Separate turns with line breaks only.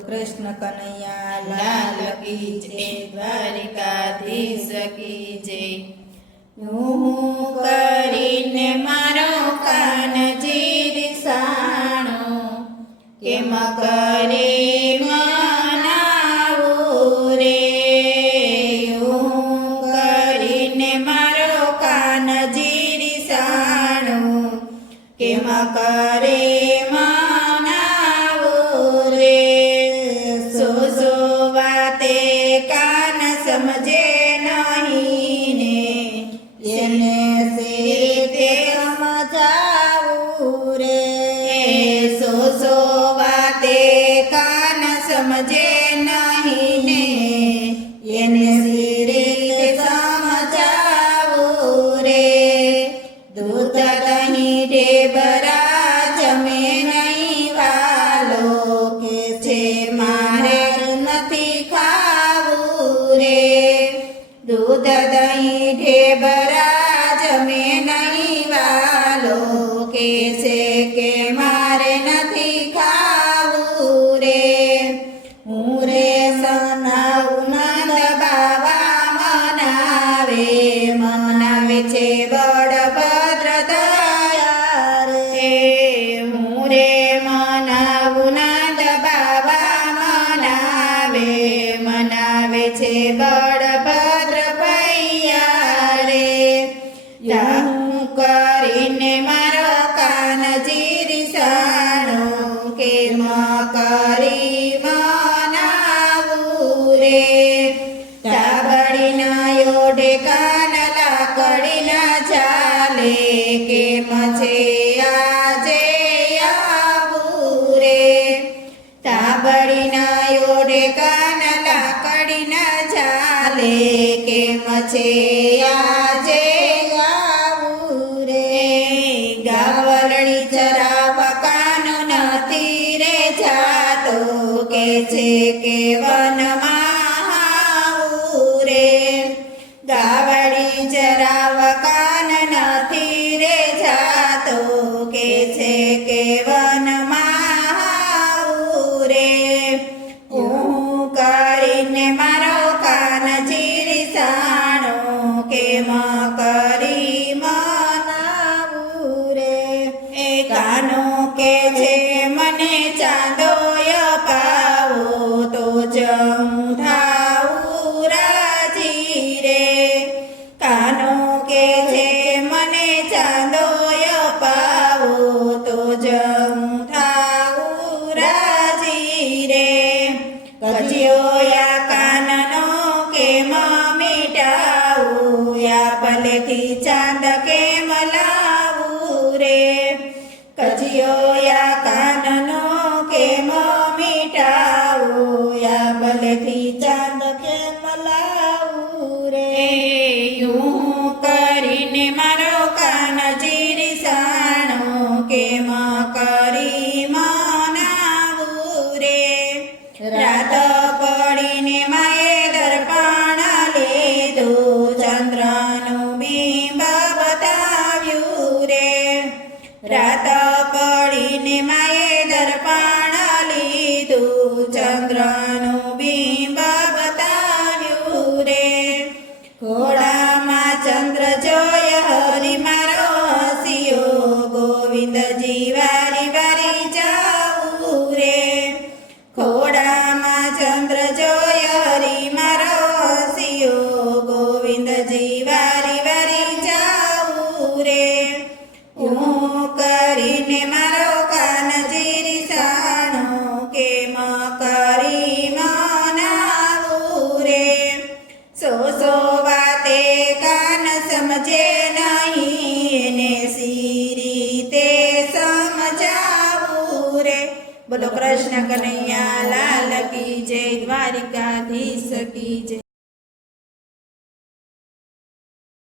કૃષ્ણ કનૈયા
લાલ કી જય દ્વારિકાધીશ કી જય. હું કરીને મારો કાન જીર સાણો કરી કરે કેમ કરે મનાવું સમજે કરી મનાવું રે તાબડીના યોડે કાન લાકડીના ચાલે કે મછે આજે આવું રે તાબડીના યોડે કાન લાકડીના ચાલે કે મછે આજે આવું રે ગાવલડી ચરાવવા છે કે વનમાં ગાવડી ચરાવવા કાન નથી રે જાતો કે છે કે વનમાં રે હું કરીને મારો કાન જીરસાણો, કે મ રે કાનો કે મલાવું રે કજિયોયા કાનનો કે મીટાવું? યા ભલેથી ચાંદ કાનનો પડીને માએ દર્પણ લીધું ચંદ્રનું. સો વાતે કાન સમજે નહીં ને સી રીતે સમજાવું રે? બોલો કૃષ્ણ કનૈયા, લાલ કી જય, દ્વારિકાધીશ કી જય.